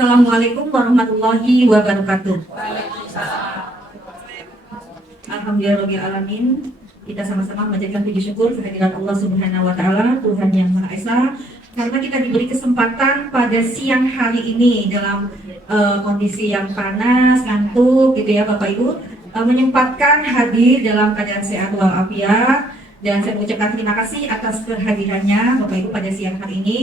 Assalamualaikum warahmatullahi wabarakatuh. Alhamdulillahirrahmanirrahim. Kita sama-sama menjadikan puji syukur kehadirat Allah Subhanahu wa Ta'ala, Tuhan yang Maha Esa, karena kita diberi kesempatan pada siang hari ini dalam kondisi yang panas, ngantuk, gitu ya Bapak Ibu, menyempatkan hadir dalam keadaan sehat walafiat. Dan saya mengucapkan terima kasih atas kehadirannya Bapak Ibu pada siang hari ini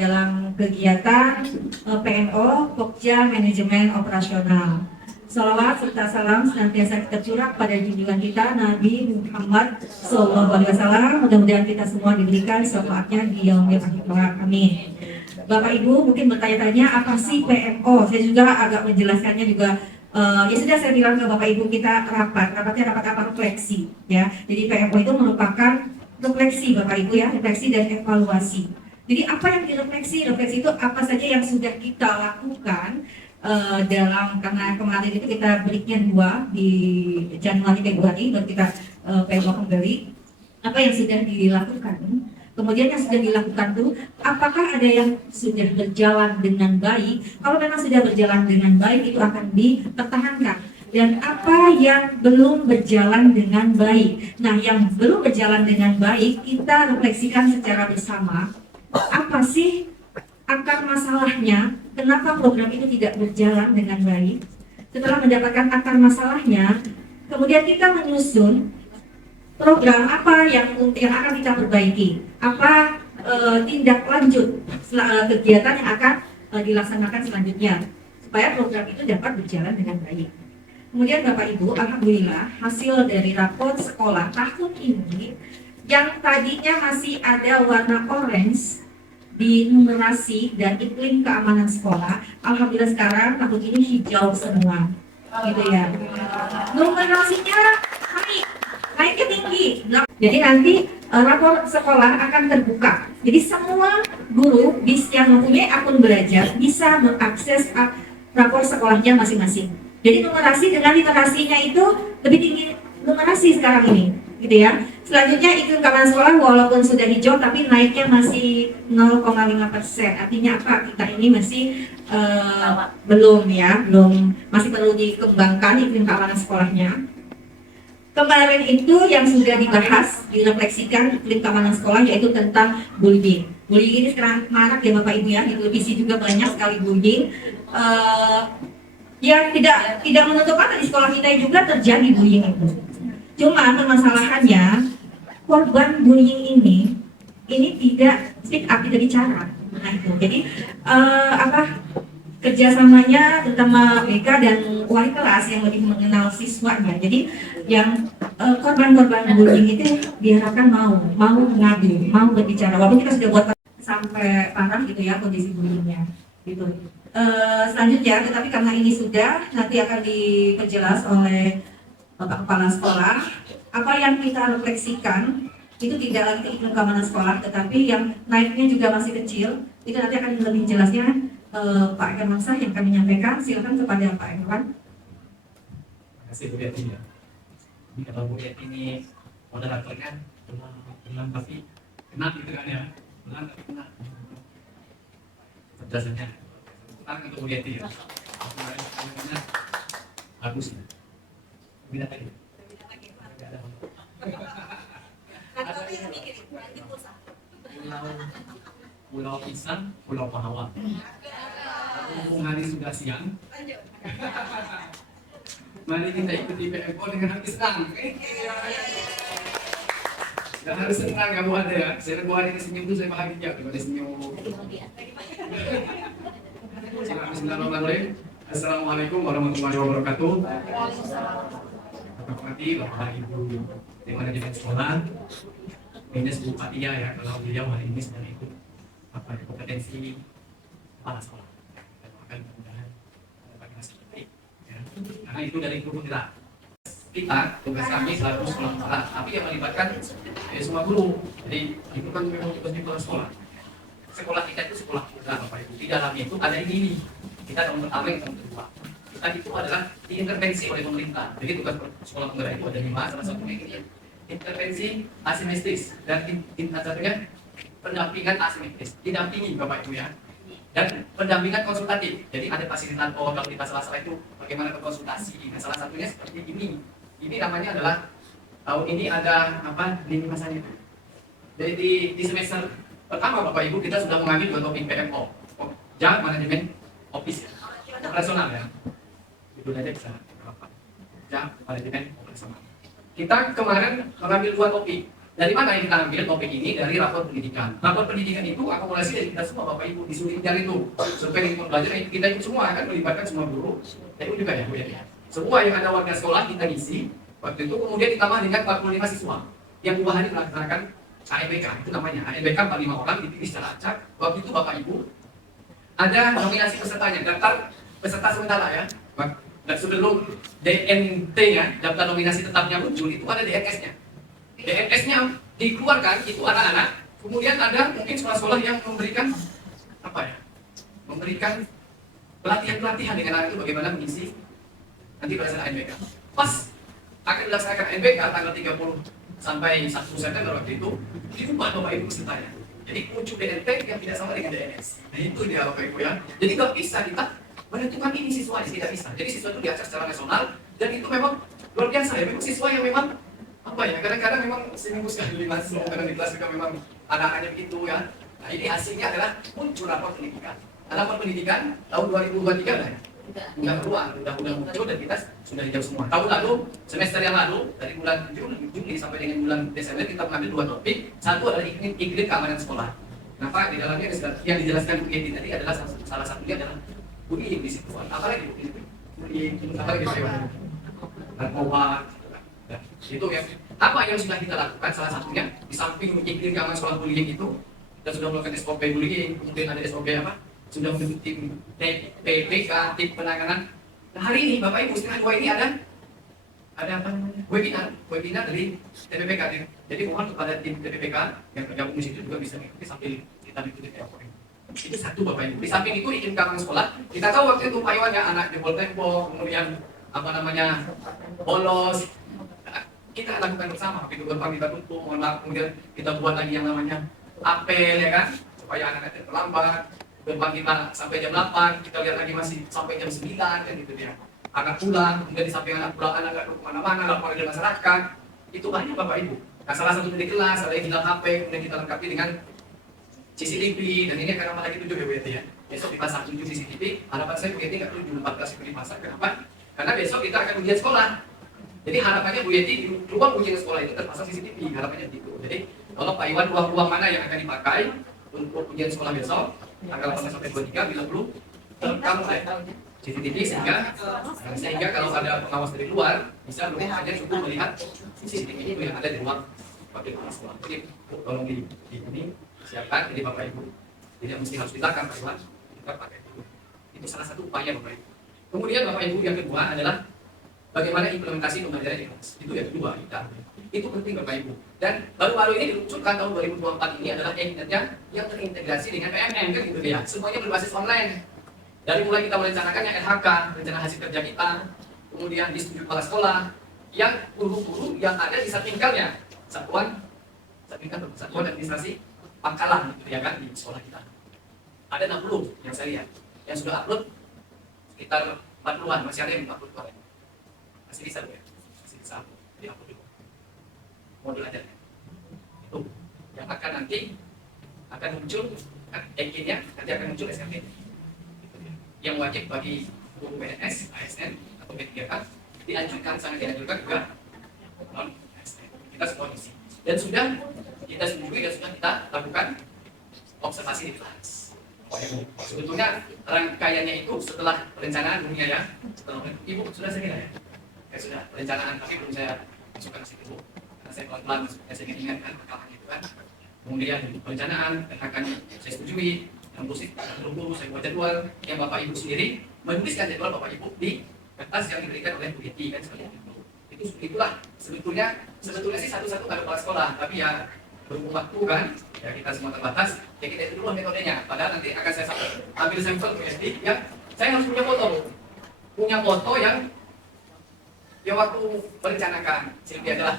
dalam kegiatan PMO Pokja Manajemen Operasional. Salawat serta salam senantiasa kita curah pada junjungan kita Nabi Muhammad SAW. Mudah-mudahan kita semua diberikan syafaatnya di yaumil akhir. Amin. Bapak Ibu mungkin bertanya-tanya apa sih PMO? Saya juga agak menjelaskannya juga. Ya sudah saya bilang ke Bapak Ibu, kita rapatnya rapat apa, refleksi ya. Jadi PMO itu merupakan refleksi Bapak Ibu ya, refleksi dan evaluasi. Jadi apa yang direfleksi? Refleksi itu apa saja yang sudah kita lakukan karena kemarin itu kita breaknya 2 di Januari Februari baru kita PMO kembali. Apa yang sudah dilakukan? Kemudian yang sudah dilakukan itu, apakah ada yang sudah berjalan dengan baik? Kalau memang sudah berjalan dengan baik, itu akan dipertahankan. Dan apa yang belum berjalan dengan baik? Nah, yang belum berjalan dengan baik, kita refleksikan secara bersama. Apa sih akar masalahnya? Kenapa program ini tidak berjalan dengan baik? Setelah mendapatkan akar masalahnya, kemudian kita menyusun program apa yang akan kita perbaiki, apa tindak lanjut kegiatan yang akan dilaksanakan selanjutnya supaya program itu dapat berjalan dengan baik. Kemudian Bapak Ibu, alhamdulillah hasil dari rapor sekolah tahun ini yang tadinya masih ada warna orange di numerasi dan iklim keamanan sekolah, alhamdulillah sekarang tahun ini hijau semua, gitu ya. Numerasinya naiknya tinggi. Jadi nanti rapor sekolah akan terbuka. Jadi semua guru yang mempunyai akun belajar bisa mengakses rapor sekolahnya masing-masing. Jadi numerasi dengan literasinya itu lebih tinggi numerasi sekarang ini, gitu ya. Selanjutnya iklim keamanan sekolah walaupun sudah hijau tapi naiknya masih 0,5%. Artinya apa? Kita ini masih belum masih perlu dikembangkan iklim keamanan sekolahnya. Kemarin itu yang sudah dibahas, direfleksikan iklim keamanan sekolah yaitu tentang bullying. Bullying ini sekarang marak ya Bapak Ibu ya, di televisi juga banyak sekali bullying. Ya tidak menutup mata di sekolah kita juga terjadi bullying itu. Cuma permasalahannya korban bullying ini tidak speak up, tidak bicara. Nah itu, jadi kerjasamanya terutama BK dan wali kelas yang lebih mengenal siswanya. Jadi yang korban-korban bullying itu diharapkan mau mengadu, mau berbicara. Walaupun kita sudah buat sampai parah gitu ya kondisi bullyingnya, gitu. Selanjutnya, tetapi karena ini sudah nanti akan diperjelas oleh Bapak Kepala Sekolah, apa yang kita refleksikan itu tidak lagi iklim keamanan sekolah, tetapi yang naiknya juga masih kecil. Itu nanti akan lebih jelasnya Pak Irwan yang kami menyampaikan. Silakan kepada Pak Irwan. Terima kasih Bu Yati ya. Ini kalau Bu Yati ini moderator kan, benar pasti kena gitu kan ya, benar tapi kena. Cerdasannya. Sekarang untuk Bu Yati ya. Bagus ya. Beda lagi. Pulau Pisang, Pulau Pahawa. Mumpung hari sudah siang, mari kita ikuti PMO dengan hati senang. Dan harus senang kamu ada ya. Saya hari ini senyum itu saya bahagia daripada senyum. Bismillahirrahmanirrahim. Assalamualaikum warahmatullahi wabarakatuh. Bapak Bupati, Bapak Ibu di manajemen sekolah, minus Bu Fatia ya, kalau beliau hari ini sedang ikut kompetensi kepala sekolah. Dan akan mudah-mudahan dapat hasil baik. Ya. Karena itu dari guru kita. Tugas kami selaku sekolah sekolah, tapi yang melibatkan semua guru. Jadi itu kan memang tugas di kepala sekolah. Sekolah kita itu sekolah muda, Bapak Ibu. Di dalamnya itu ada ini. Kita nomor pertama, yang nomor kedua. Kita itu adalah diintervensi oleh pemerintah. Jadi tugas sekolah muda itu ada 5, salah satunya ini. Intervensi asimetris dan satunya pendampingan asimetris. Didampingi Bapak Ibu ya. Dan pendampingan konsultatif. Jadi ada fasilitator kalau kita salah-salah itu bagaimana berkonsultasi. Nah, salah satunya seperti ini. Ini namanya adalah tahun ini ada apa? Lini masanya. Jadi di semester pertama Bapak Ibu kita sudah mengambil dua topik PMO. Jam manajemen office operasional ya. Itu aja bisa. Jam manajemen operasional. Kita kemarin mengambil dua topik. Dari mana yang kita ambil topik ini? Dari rapor pendidikan. Rapor pendidikan itu akumulasi dari kita semua Bapak Ibu disuruh cari itu. Survei lingkungan belajar kita ikut semua kan, melibatkan semua guru. Itu juga ya Bu ya. Semua yang ada warga sekolah kita isi. Waktu itu kemudian ditambah dengan 45 siswa yang 2 hari melaksanakan ANBK. Itu namanya ANBK 45 orang dipilih secara acak. Waktu itu Bapak Ibu ada nominasi pesertanya, daftar peserta sementara ya. Dan sebelum DNT-nya, daftar nominasi tetapnya muncul, itu ada DNS-nya. DNS-nya dikeluarkan, itu anak-anak. Kemudian ada mungkin sekolah-sekolah yang memberikan apa ya? Memberikan pelatihan-pelatihan dengan anak itu bagaimana mengisi nanti pada saat ANBK. Pas akan dilaksanakan ANBK tanggal 30 sampai 1 September waktu itu, diubah Bapak Ibu pesertanya. Jadi muncul DNT yang tidak sama dengan DNS. Nah itu dia Bapak Ibu ya. Jadi nggak bisa kita menentukan ini siswa, tidak bisa. Jadi siswa itu diacak secara nasional dan itu memang luar biasa ya. Memang siswa yang memang apa ya, kadang-kadang memang seminggu sekali masuk, kadang di kelas juga memang anak-anaknya begitu ya. Nah ini hasilnya adalah muncul rapor pendidikan. Nah, rapor pendidikan tahun 2023 lah ya. Udah keluar, udah muncul dan kita sudah hijau semua. Tahun lalu, semester yang lalu, dari bulan Juni sampai dengan bulan Desember kita mengambil 2 topik. Satu adalah iklim keamanan sekolah. Kenapa? Di dalamnya yang dijelaskan Bu Yeti tadi adalah salah satunya adalah bullying di situ. Apalagi bullying, apalagi narkoba. Nah, itu yang apa yang sudah kita lakukan salah satunya di samping iklim keamanan sekolah bullying itu kita sudah melakukan SOP bullying, kemudian ada SOP apa? Sudah membentuk tim PPK, tim penanganan. Nah, hari ini Bapak Ibu setengah 2 ini ada apa namanya? Webinar dari TPPK. Jadi mohon kepada tim TPPK yang tergabung di situ juga bisa mengikuti sambil kita mengikuti TPPK. Itu satu Bapak Ibu. Di samping itu izin keamanan sekolah. Kita tahu waktu itu payuannya anak jebol tembok, kemudian apa namanya bolos. Kita lakukan bersama. Pintu gerbang kita tutup, mohon maaf. Kemudian kita buat lagi yang namanya apel ya kan, supaya anak-anak terlambat. Gerbang kita sampai jam 8, kita lihat lagi masih sampai jam 9 kan gitu dia. Anak pulang, kemudian di samping anak pulang anak nggak kemana-mana, laporan dari masyarakat. Itu banyak Bapak Ibu. Nah salah satu dari kelas ada yang hilang HP, kemudian kita lengkapi dengan CCTV dan ini akan tambah lagi 7 ya Bu Yeti ya. Besok dipasang 7 CCTV. Harapan saya Bu Yeti nggak perlu 14 itu dipasang. Kenapa? Karena besok kita akan ujian sekolah. Jadi harapannya Bu Yeti di ruang ujian sekolah itu terpasang CCTV. Harapannya gitu. Jadi kalau Pak Iwan ruang-ruang mana yang akan dipakai untuk ujian sekolah besok tanggal 18 sampai 23 bila perlu terekam oleh CCTV sehingga kalau ada pengawas dari luar bisa hanya cukup melihat CCTV itu yang ada di ruang wakil kepala sekolah. Jadi tolong di ini siapkan jadi Bapak Ibu. Jadi mesti harus ditakar Pak Iwan, kita pakai itu. Itu salah satu upaya Bapak Ibu. Kemudian Bapak Ibu yang kedua adalah bagaimana implementasi pembelajaran di kelas. Itu yang kedua kita. Itu penting Bapak Ibu. Dan baru-baru ini diluncurkan tahun 2024 ini adalah internetnya yang terintegrasi dengan PMN kan gitu ya. Semuanya berbasis online. Dari mulai kita merencanakannya LHK, rencana hasil kerja kita, kemudian disetujui kepala sekolah, yang guru-guru yang ada di sampingkannya satuan administrasi Pangkalan gitu ya kan di sekolah kita. Ada 60 yang saya lihat yang sudah upload sekitar 40-an, masih ada yang 40 kemarin. Masih bisa ya? Masih bisa di-upload dulu. Modul aja. Itu yang akan nanti akan muncul EK-nya, nanti akan muncul SKP. Yang wajib bagi guru PNS, ASN atau P3K dianjurkan, sangat dianjurkan juga non ASN. Kita semua isi. Dan sudah kita setujui dan sudah kita lakukan observasi di kelas. Sebetulnya rangkaiannya itu setelah perencanaan dunia ya, setelah Ibu sudah saya kira ya? Ya sudah, perencanaan tapi belum saya masukkan ke situ. Karena saya pelan-pelan masuknya saya ingatkan rekaman itu kan. Kemudian perencanaan akan saya setujui, yang musik, guru saya buat jadwal, yang Bapak Ibu sendiri menuliskan jadwal Bapak Ibu di kertas yang diberikan oleh Bu Yeti kan seperti itu. Itulah sebetulnya sih satu-satu nggak ada kepala sekolah, tapi ya berhubung waktu kan, ya kita semua terbatas, ya kita itu dulu metodenya. Padahal nanti akan saya ambil sampel PSD yang saya harus punya foto yang ya waktu merencanakan Silvia adalah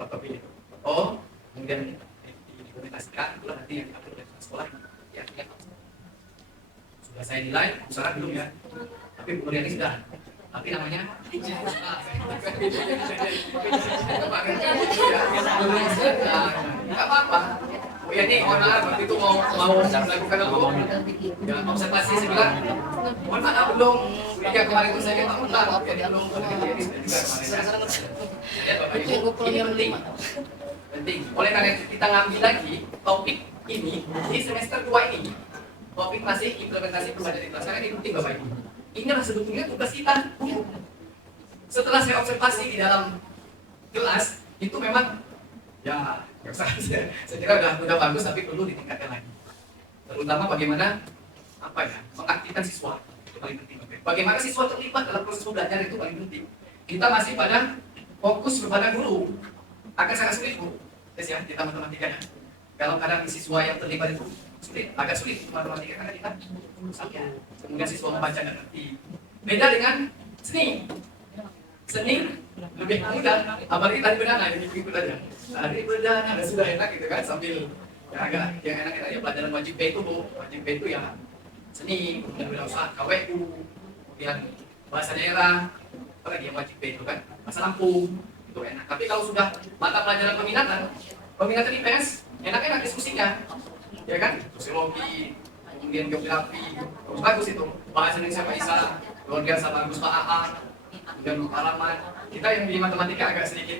foto itu. Oh, kemudian dikomunikasikan, itulah nanti yang diambil oleh sekolah. Ya, Sudah saya nilai, usaha belum ya. Tapi Bu Nuriani sudah. Tapi namanya nggak apa-apa. Bu Yani, mohon maaf waktu itu mau melakukan ya observasi, saya bilang mohon maaf belum. Ketika kemarin itu saya mohon maaf ya belum. Ini penting. Penting. Oleh karena itu kita ngambil lagi topik ini di semester 2 ini. Topik masih implementasi pembelajaran di kelas. Karena ini penting Bapak Ibu. Inilah sebetulnya tugas kita. Setelah saya observasi di dalam kelas, itu memang ya saya kira udah bagus, tapi perlu ditingkatkan lagi. Terutama bagaimana mengaktifkan siswa, itu paling penting. Bagaimana siswa terlibat dalam proses belajar itu paling penting. Kita masih pada fokus kepada guru, akan sangat sulit Bu, tes ya kita matematika ya. Kalau kadang siswa yang terlibat itu sulit, agak sulit matematika karena kita satu, kemudian siswa membaca dan ngerti. Beda dengan seni. Seni lebih mudah, apalagi tadi berdana yang ikut aja. Tadi berdana sudah enak gitu kan, sambil ya agak yang enak-enak ya pelajaran wajib B itu Bu. Wajib B itu ya seni, kemudian wirausaha KWU, kemudian bahasa daerah, apalagi yang wajib B itu kan, bahasa Lampung itu enak. Tapi kalau sudah mata pelajaran peminatan IPS, enak-enak diskusinya, ya kan? Sosiologi, kemudian geografi, bagus itu. Bahasa Indonesia Pak Isa, luar biasa bagus Pak AA, dan halaman. Kita yang di matematika agak sedikit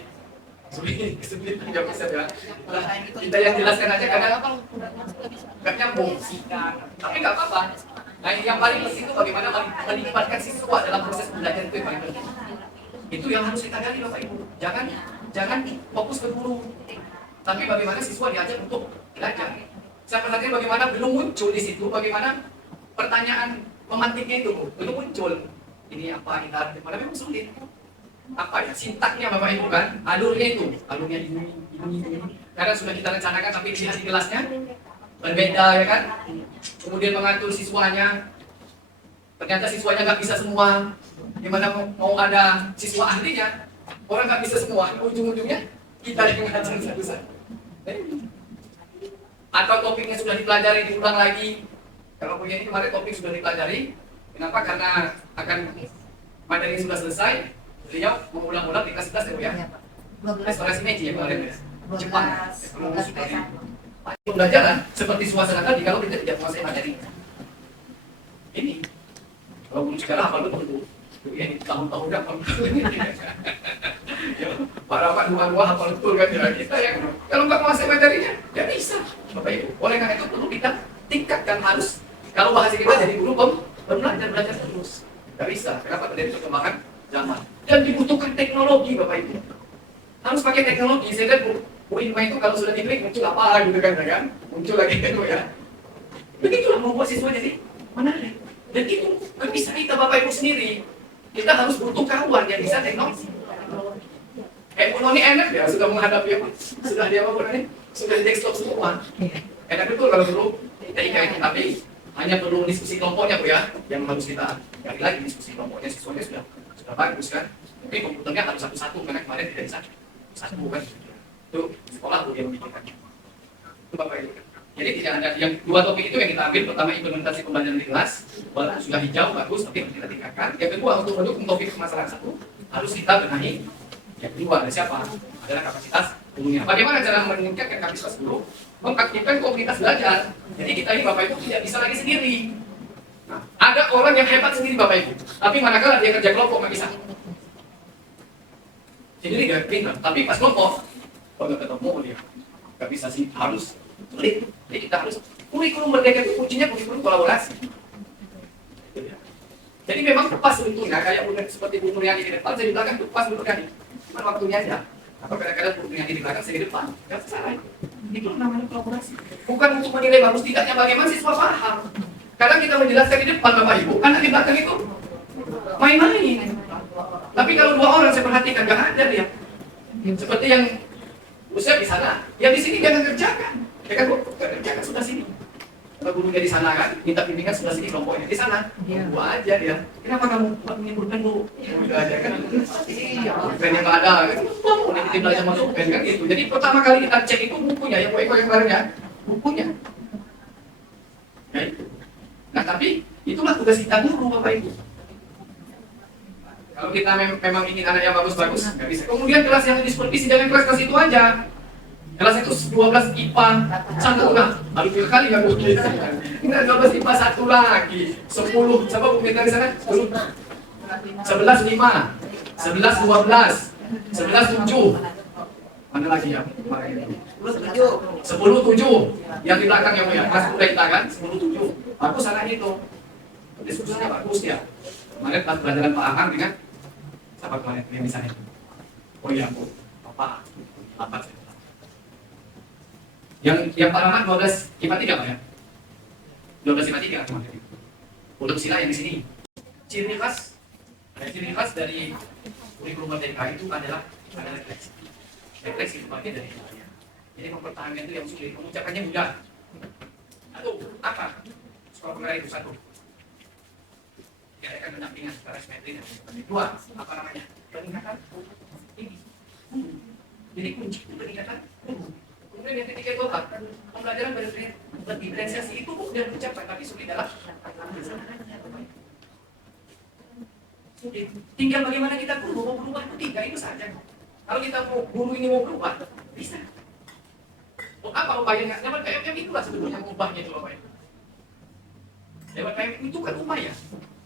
sulit nggak bisa ya. Nah, kita yang jelaskan aja kadang nggak nyambung. Tapi nggak apa-apa. Nah, yang paling penting itu bagaimana melibatkan siswa dalam proses belajar itu yang paling penting. Itu yang harus kita gali Bapak Ibu. Jangan fokus ke guru, tapi bagaimana siswa diajak untuk belajar. Saya perhatikan bagaimana belum muncul di situ, bagaimana pertanyaan memantiknya itu belum muncul. Ini apa kita pada memang sulit. Apa ya sintaknya Bapak Ibu kan? Alurnya ini. Karena sudah kita rencanakan tapi dilihat di kelasnya berbeda ya kan? Kemudian mengatur siswanya. Ternyata siswanya nggak bisa semua. Gimana mau ada siswa ahlinya? Orang nggak bisa semua. Ujung-ujungnya kita yang ngajar satu-satu. Atau topiknya sudah dipelajari diulang lagi. Kalau punya ini kemarin topik sudah dipelajari. Kenapa? Karena akan materi sudah selesai, beliau mengulang-ulang di kelas 11 ya, eksplorasi meji ya kemarin ya. Jepang, pembelajaran seperti suasana tadi kalau kita tidak menguasai materi. Ini kalau belum sekarang apa betul? Ini tahun-tahun dah para pak dua hafal betul kan ya kita yang kalau nggak menguasai materinya tidak bisa Bapak Ibu. Oleh karena itu perlu kita tingkatkan harus kalau bahasa kita jadi guru belajar terus. Nggak bisa. Kenapa? Dari perkembangan zaman. Dan dibutuhkan teknologi Bapak Ibu. Harus pakai teknologi. Saya lihat Bu Inma itu kalau sudah diklik muncul apa gitu kan? Muncul lagi gitu ya. Begitulah membuat siswa jadi menarik. Dan itu nggak bisa kita Bapak Ibu sendiri. Kita harus butuh kawan yang bisa teknologi. Bu Noni enak ya sudah menghadapi apa? Sudah dia apa ini? Sudah di desktop semua. Enak betul kalau dulu kita IKN tapi hanya perlu diskusi kelompoknya Bu ya, yang harus kita gali lagi diskusi kelompoknya siswanya sudah bagus kan. Mungkin komputernya harus satu-satu karena kemarin tidak bisa satu kan. Itu sekolah Bu yang bikinkan. Itu Bapak Ibu. Jadi tidak ada yang dua topik itu yang kita ambil. Pertama implementasi pembelajaran di kelas, walaupun sudah hijau bagus tapi harus kita tingkatkan. Yang kedua untuk mendukung topik permasalahan satu harus kita benahi. Yang kedua ada siapa? Adalah kapasitas gurunya. Bagaimana cara meningkatkan kapasitas guru? Mengaktifkan komunitas belajar. Jadi kita ini Bapak Ibu tidak bisa lagi sendiri. Nah, ada orang yang hebat sendiri Bapak Ibu, tapi manakala dia kerja kelompok nggak bisa. Jadi dia pintar, tapi pas kelompok, nggak ketemu dia, nggak bisa sih, harus sulit. Jadi kita harus kurikulum merdeka itu kuncinya kurikulum kolaborasi. Jadi memang pas bentuknya kayak seperti Bu Nuriani di depan, saya bilang kan pas bentuknya, cuma waktunya aja. Atau kadang-kadang Bu Nuriani di belakang, saya di depan, nggak salah. Itu namanya kolaborasi. Bukan untuk menilai bagus tidaknya bagaimana siswa paham. Kadang kita menjelaskan di depan Bapak Ibu, anak di belakang itu main-main. Tapi kalau dua orang saya perhatikan nggak ada dia. Seperti yang usia di sana, yang di sini jangan kerjakan. Ya kan Bu, kerjakan sudah sini. Kalau gurunya di sana kan, minta bimbingan sudah sini kelompoknya di sana. Gua aja dia. Kenapa kamu menimbulkan Bu? Udah aja kan. Iya, pennya nggak ada. Oh, ini belajar masuk pen kan gitu. Jadi pertama kali kita cek itu bukunya, yang Bu Eko yang kemarin ya, bukunya. Ya itu. Nah tapi Itulah tugas kita guru, Bapak Ibu. Kalau kita memang ingin anak yang bagus-bagus, nggak bisa. Kemudian kelas yang diseperti jangan kelas itu aja. Kelas itu 12 IPA 1 lah. Lalu kali nggak mungkin. Kita 12 IPA 1 lagi. 10, coba bukan dari sana. 11 5, 11 12, 11 7. Mana lagi ya? 10 7. Yang di belakang yang kelas udah kita kan 10 7. Bagus anak itu. Diskusinya bagus ya. Kemarin pas pelajaran Pak Ahang dengan siapa kemarin yang misalnya. Oh iya Bu, Bapak apa sih? Yang Pak Ahmad 12 IPA 3 Pak ya? 12 IPA 3 kemarin. Untuk sila yang di sini. Ciri khas dari kurikulum merdeka itu adalah refleksi. Refleksi itu bagian dari itu. Jadi mempertahankan itu yang sulit, mengucapkannya mudah. Satu, apa? Sekolah penggerak itu satu. Diadakan pendampingan secara simetris. Dua, apa namanya? Peningkatan tinggi. Jadi kunci itu peningkatan. Kemudian yang ketiga itu apa? Pembelajaran berdiferensiasi itu sudah tercapai, tapi sulit dalam tinggal bagaimana kita guru mau berubah itu tiga itu saja. Kalau kita mau guru ini mau berubah, bisa. Apa upayanya? Lewat KMM itulah sebetulnya mengubahnya itu Bapak Ibu. Lewat KMM itu kan upaya.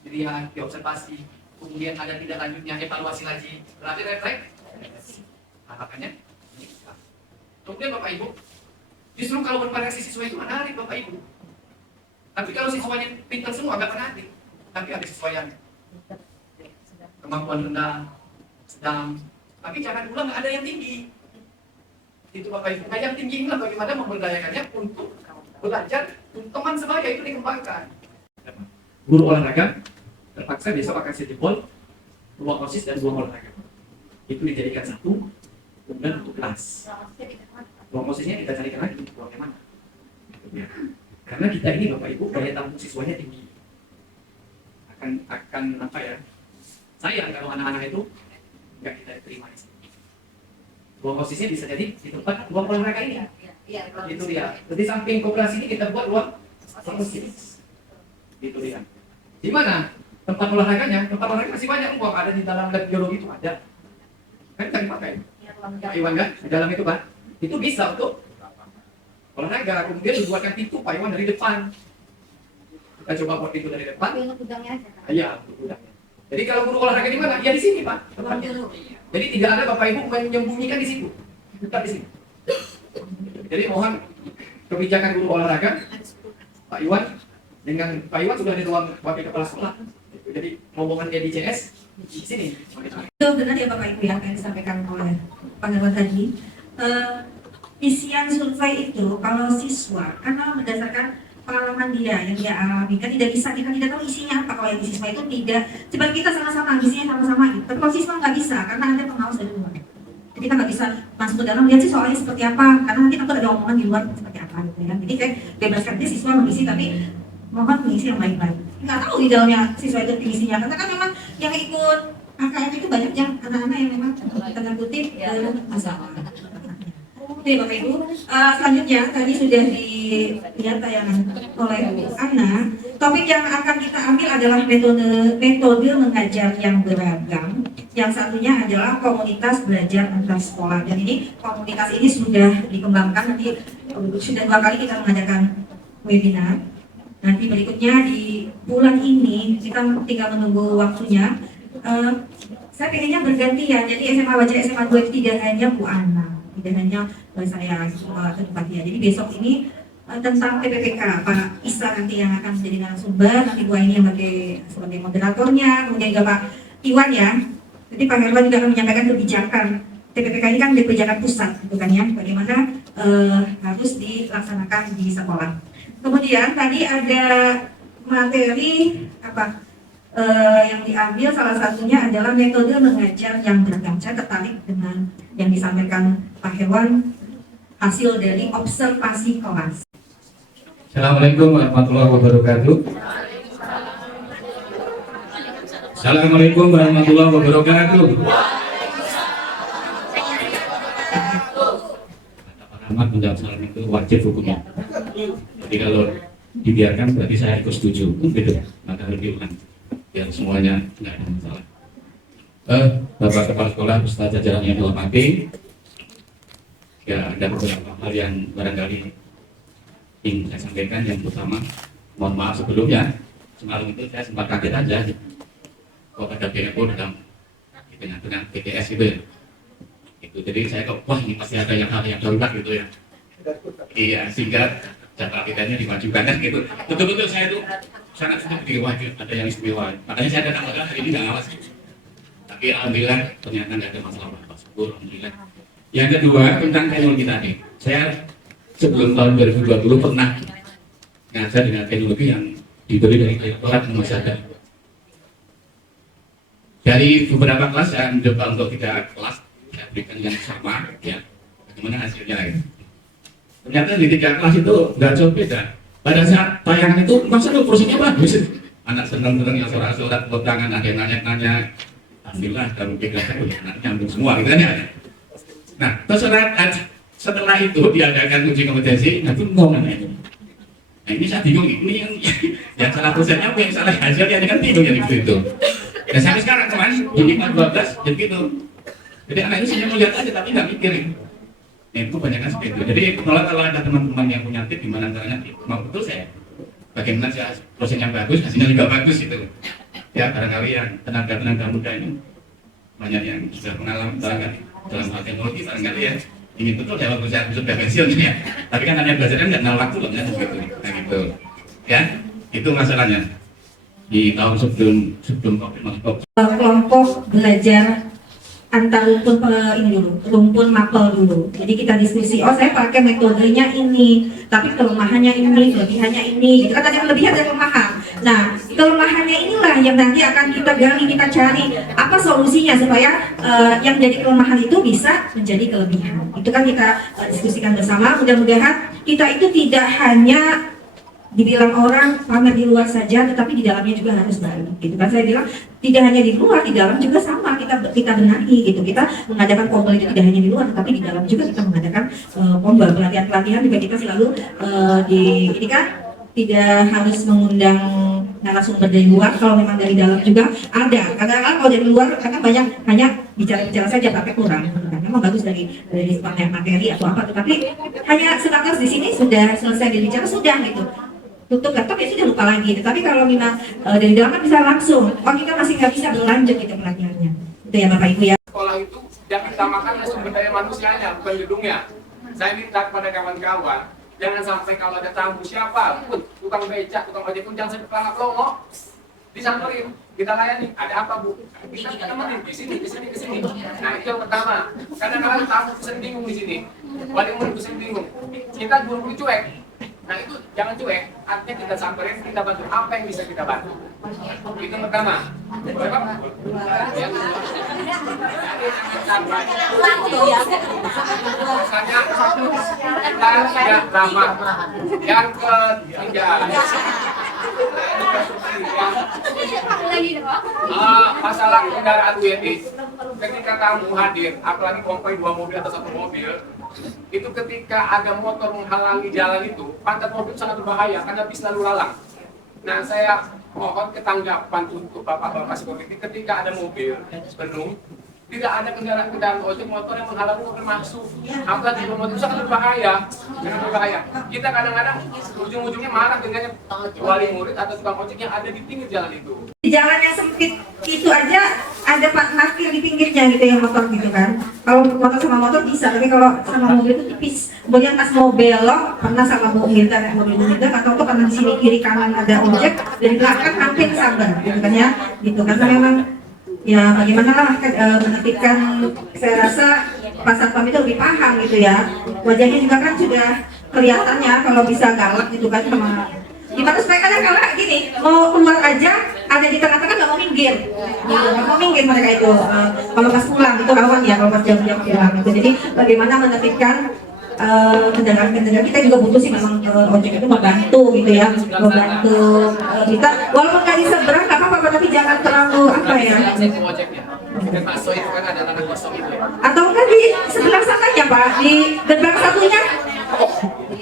Dilihat, diobservasi, kemudian ada tidak lanjutnya, evaluasi lagi, berarti refleksi. Makanya, kemudian Bapak Ibu, justru kalau bervariasi siswa itu menarik Bapak Ibu. Tapi kalau siswanya pintar semua agak menarik. Tapi ada siswa yang kemampuan rendah, sedang, tapi jangan ulang nggak ada yang tinggi. Itu Bapak Ibu. Nah yang tinggi inilah bagaimana memberdayakannya untuk belajar, untuk teman sebaya itu dikembangkan. Guru olahraga terpaksa besok akan saya jebol ruang OSIS dan ruang olahraga. Itu dijadikan satu, kemudian untuk kelas. Ruang OSISnya kita carikan lagi ruangnya mana. Karena kita ini Bapak Ibu daya tampung siswanya tinggi. Akan apa ya? Sayang kalau anak-anak itu nggak kita terima di sini. Ruang OSISnya bisa jadi di tempat ruang olahraga ini. Itu dia. Jadi samping koperasi ini kita buat ruang OSIS. Gitu dia. Di mana tempat olahraganya? Tempat olahraga masih banyak ruang ada di dalam lab biologi itu ada. Kan kita dipakai. Pak Iwan kan di dalam itu Pak. Itu bisa untuk olahraga. Kemudian dibuatkan pintu Pak Iwan dari depan. Kita coba buat pintu dari depan. Iya, gudangnya. Jadi kalau guru olahraga di mana? Ya di sini Pak. Tempatnya. Jadi tidak ada Bapak Ibu menyembunyikan di situ. Tetap di sini. Jadi mohon kebijakan guru olahraga Pak Iwan dengan Pak Iwan sudah di ruang wakil kepala sekolah. Jadi ngomongan dia di CS di sini. Itu benar ya Bapak Ibu yang disampaikan oleh Pak Nirwan tadi. Isian survei itu kalau siswa karena berdasarkan pengalaman dia yang dia alami kan tidak bisa kita tidak tahu isinya apa. Kalau yang di siswa itu tidak coba kita sama-sama isinya sama-sama gitu. Tapi kalau siswa nggak bisa karena ada pengawas dari luar. Jadi kita nggak bisa masuk ke dalam lihat sih soalnya seperti apa karena nanti takut ada omongan di luar seperti apa gitu ya. Jadi kayak bebaskan dia siswa mengisi tapi mohon mengisi yang baik-baik. Nggak tahu di dalamnya siswa itu isinya karena kan memang yang ikut AKM itu banyak yang anak-anak yang memang tanda kutip masalah. Oke Bapak Ibu, selanjutnya tadi sudah dilihat tayangan oleh Ana. Topik yang akan kita ambil adalah metode mengajar yang beragam. Yang satunya adalah komunitas belajar antar sekolah. Dan ini komunitas ini sudah dikembangkan. Nanti sudah 2 kali kita mengadakan webinar. Nanti berikutnya di bulan ini kita tinggal menunggu waktunya. Saya pengennya bergantian. Jadi SMA Wajah SMA 2 itu tidak hanya Bu Ana. Tidak hanya saya ke tempatnya. Jadi besok ini tentang PPPK, Pak Isa nanti yang akan menjadi narasumber, nanti Bu Aini yang sebagai moderatornya, kemudian juga Pak Iwan ya. Jadi Pak Herwan juga akan menyampaikan kebijakan. PPPK ini kan kebijakan pusat, bukan ya? Bagaimana harus dilaksanakan di sekolah. Kemudian tadi ada materi apa? Yang diambil salah satunya adalah metode mengajar yang beragam. Saya tertarik dengan yang disampaikan Pak Herwan hasil dari observasi kelas. Assalamualaikum warahmatullahi wabarakatuh. Assalamualaikum warahmatullahi wabarakatuh. Rahmat menjawab salam itu wajib hukumnya. Jadi kalau dibiarkan, berarti saya ikut setuju, gitu. Maka lebih ulang biar semuanya nggak ada masalah. Bapak Kepala Sekolah, Ustaz jajaran yang dihormati, ya ada beberapa hal yang barangkali ingin saya sampaikan. Yang pertama, mohon maaf sebelumnya, semalam itu saya sempat kaget aja, kok ada BMO dalam di tengah-tengah PTS gitu ya. Itu jadi saya kok, wah ini pasti ada yang hal yang darurat gitu ya. Iya, sehingga jadwal kitanya dimajukan kan gitu. Betul-betul saya tuh sangat sedih, wah ada yang istimewa. Makanya saya datang pada hari ini nggak ngawas. Tapi alhamdulillah ternyata nggak ada masalah, Pak syukur, alhamdulillah. Yang kedua tentang teknologi tadi, saya sebelum tahun 2020 pernah ngajar dengan teknologi yang diberi dari Direktorat Masyarakat. Dari beberapa kelas saya mencoba untuk 3 kelas saya berikan yang sama, ya. Bagaimana hasilnya? Ya. Ternyata di 3 kelas itu nggak jauh beda. Pada saat tayangan itu, masa lu prosesnya bagus. Anak senang-senang yang sorak-sorak, tangan, ada yang nanya-nanya. Alhamdulillah, kalau pegang saya, anaknya nyambung semua, gitu kan ya. Nah, setelah itu diadakan uji kompetensi, nah itu ngomong itu. Nah ini saya bingung, ini yang salah dosennya, yang salah hasilnya, ini kan bingung yang itu. Dan sampai sekarang kemarin, ini 12, jadi gitu. Jadi anak ini hanya melihat aja, tapi nggak mikirin. Nah, itu banyak kan seperti itu. Jadi kalau ada teman-teman yang punya tip, gimana caranya, mau betul saya. Bagaimana sih prosesnya bagus, hasilnya juga bagus gitu. Ya barangkali yang tenaga-tenaga muda ini banyak yang sudah mengalami barangkali dalam hal teknologi barangkali ya. Ingin betul ya waktu saya sudah pensiun ya. Tapi kan hanya belajar kan nggak kenal waktu loh, kan gitu. Nah gitu. Ya, itu masalahnya. Di tahun sebelum COVID. Kelompok belajar antar rumpun mapel dulu. Jadi kita diskusi, oh saya pakai metodenya ini, tapi kelemahannya ini, kelebihannya ini. Gitu kan tadi kelebihan dan kelemahan. Nah, kelemahannya inilah yang nanti akan kita gali, kita cari apa solusinya supaya yang jadi kelemahan itu bisa menjadi kelebihan. Itu kan kita diskusikan bersama. Mudah-mudahan kita itu tidak hanya dibilang orang pamer di luar saja, tetapi di dalamnya juga harus baik. Gitu kan saya bilang tidak hanya di luar, di dalam juga sama kita benahi gitu. Kita mengadakan pombel itu tidak hanya di luar, tetapi di dalam juga kita mengadakan pombel, pelatihan juga kita selalu ini kan tidak harus mengundang narasumber dari luar. Kalau memang dari dalam juga ada. Kadang-kadang kalau dari luar karena banyak hanya bicara saja tapi kurang. Memang bagus dari materi atau apa, tetapi hanya sebatas di sini sudah selesai berbicara sudah gitu. Tutup laptop ya sudah lupa lagi. Tapi kalau memang dari dalam kan bisa langsung. Oh kita masih nggak bisa berlanjut gitu pelatihannya. Itu ya Bapak Ibu ya. Sekolah itu yang utamakan sumber daya manusianya, bukan gedungnya. Saya minta kepada kawan-kawan, jangan sampai kalau ada tamu siapa pun, tukang becak, tukang ojek pun jangan sampai pelangap longo, disamperin, kita layani. Ada apa Bu? Kita temenin di sini. Nah itu yang pertama. Kadang-kadang tamu pesen bingung di sini, wali murid pesen bingung. Kita guru cuek. Nah itu jangan cuek, artinya kita samperin, kita bantu apa yang bisa kita bantu. Itu pertama. Tidak ramah. Yang ketiga, masalah kendaraan WD. Ketika tamu hadir, apalagi kompai 2 mobil atau 1 mobil, itu ketika ada motor menghalangi jalan itu, pantat mobil sangat berbahaya karena bis lalu lalang. Nah, saya mohon ketanggapan untuk bapak-bapak security ketika ada mobil penuh, tidak ada kendaraan ojek motor yang menghalangi mobil masuk. Apalagi di motor itu sangat berbahaya. Kita kadang-kadang ujung-ujungnya marah dengan wali murid atau tukang ojek yang ada di pinggir jalan itu. Di jalan yang sempit itu aja ada parkir di pinggirnya gitu yang motor gitu kan. Kalau motor sama motor bisa, tapi kalau sama mobil itu tipis. Kemudian pas mau belok pernah sama mobil atau pernah di sini kiri kanan ada ojek dari belakang hampir sabar gitu kan ya. Gitu karena memang ya bagaimana lah menertibkan. Saya rasa Pak Satpam itu lebih paham gitu ya. Wajahnya juga kan sudah kelihatannya kalau bisa galak gitu kan sama. Gimana supaya kadang kalau gini mau keluar aja ada di tengah-tengah nggak mau minggir, nggak mau minggir mereka itu kalau pas pulang itu rawan ya kalau pas jam-jam pulang itu. Jadi bagaimana menertibkan kendaraan-kendaraan kita juga butuh sih memang ojek itu membantu gitu ya, membantu kita walaupun nggak di seberang nggak apa-apa tapi jangan terlalu apa ya. Atau enggak di sebelah sananya Pak, di gerbang satunya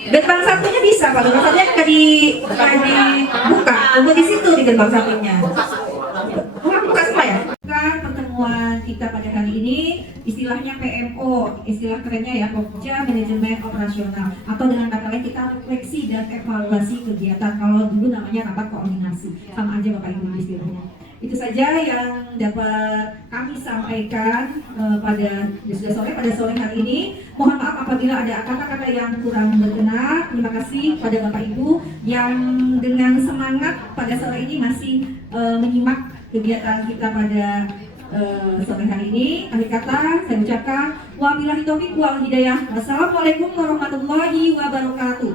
Gerbang satunya bisa, Pak. Gerbang satunya dibuka. Untuk di situ di gerbang satunya. Buka semua ya? Pertemuan kita pada hari ini istilahnya PMO, istilah kerennya ya, Pokja Manajemen Operasional, atau dengan kata lain kita refleksi dan evaluasi kegiatan. Kalau dulu namanya rapat koordinasi, sama aja Bapak Ibu istilahnya. Itu saja yang dapat kami sampaikan pada sore hari ini. Mohon maaf apabila ada kata-kata yang kurang berkenan. Terima kasih pada Bapak Ibu yang dengan semangat pada sore ini masih menyimak kegiatan kita pada sore hari ini. Akhir kata saya ucapkan wabillahi taufiq wal hidayah. Wassalamualaikum warahmatullahi wabarakatuh.